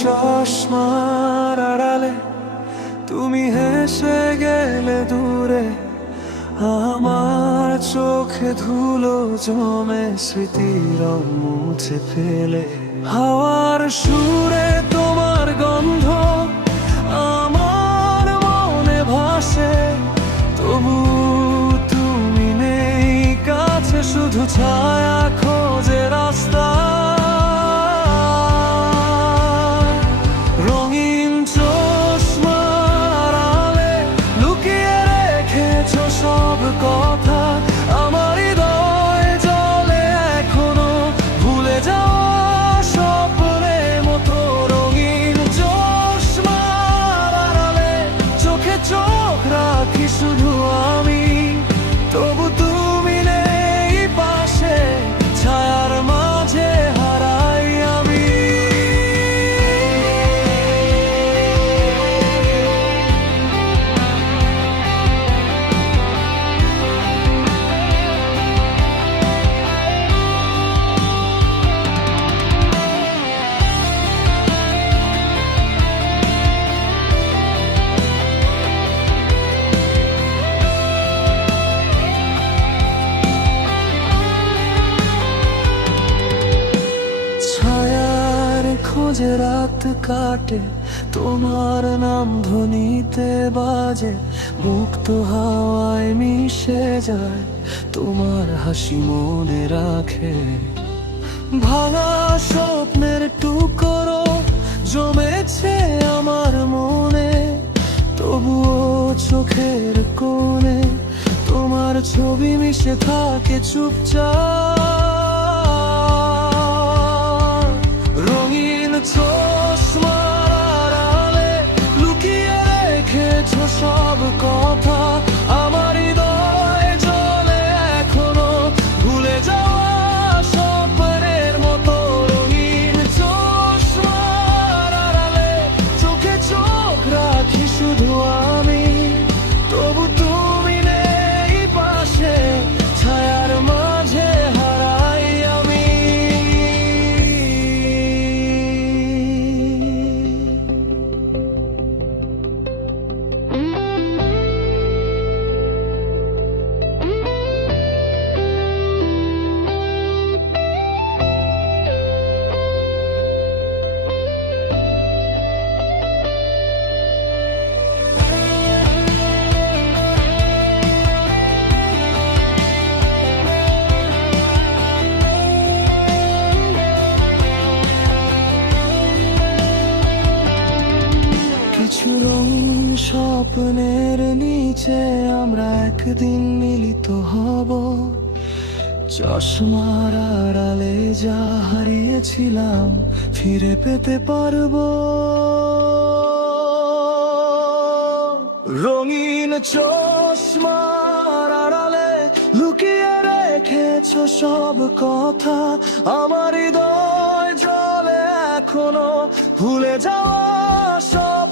চশমার আড়ালে তুমি হেসে গেলে দূরে, আমার চোখে ধুলো জমে স্মৃতির রং মুছে ফেলে। হাওয়ার সুরে তোমার গন্ধ আমার মনে ভাসে, তবু তুমি নেই কাছে, শুধু ছায়া খোঁজে রাস্তা। রঙিন চশমার আড়ালে লুকিয়ে রেখেছো সব কথা, আমার হৃদয় জলে এখনো ভুলে যাওয়া স্বপ্নের মতো। রঙিন চশমার আড়ালে চোখে চোখ রাখি শুধু আমি, তবু তুমি নেই পাশে, ছায়ার মাঝে হারাই আমি। ছায়ার খোঁজে রাত কাটে, তোমার নাম ধ্বনিতে বাজে, মুক্ত হাওয়ায় মিশে যায়, তোমার হাসি মনে রাখে। ভাঙা স্বপ্নের টুকরো জমেছে আমার মনে, তবুও চোখের কোণে তোমার ছবি মিশে থাকে চুপচাপ। রঙিন চশমার আড়ালে লুকিয়ে রেখেছো সব কথা, আমার হৃদয় জলে এখনো ভুলে যাওয়া স্বপ্নের মতো। রঙিন চশমার আড়ালে চোখে চোখ রাখি শুধু আমি, তবু তুমি নেই পাশে, ছায়ার মাঝে হারাই আমি। কিছু রঙিন স্বপ্নের নিচে আমরা একদিন মিলিত হব, চশমার আড়ালে যা হারিয়েছিলাম ফিরে পেতে পারবো। রঙিন চশমার আড়ালে লুকিয়ে রেখেছো সব কথা, আমার হৃদয় জলে এখনো ভুলে যাওয়া সব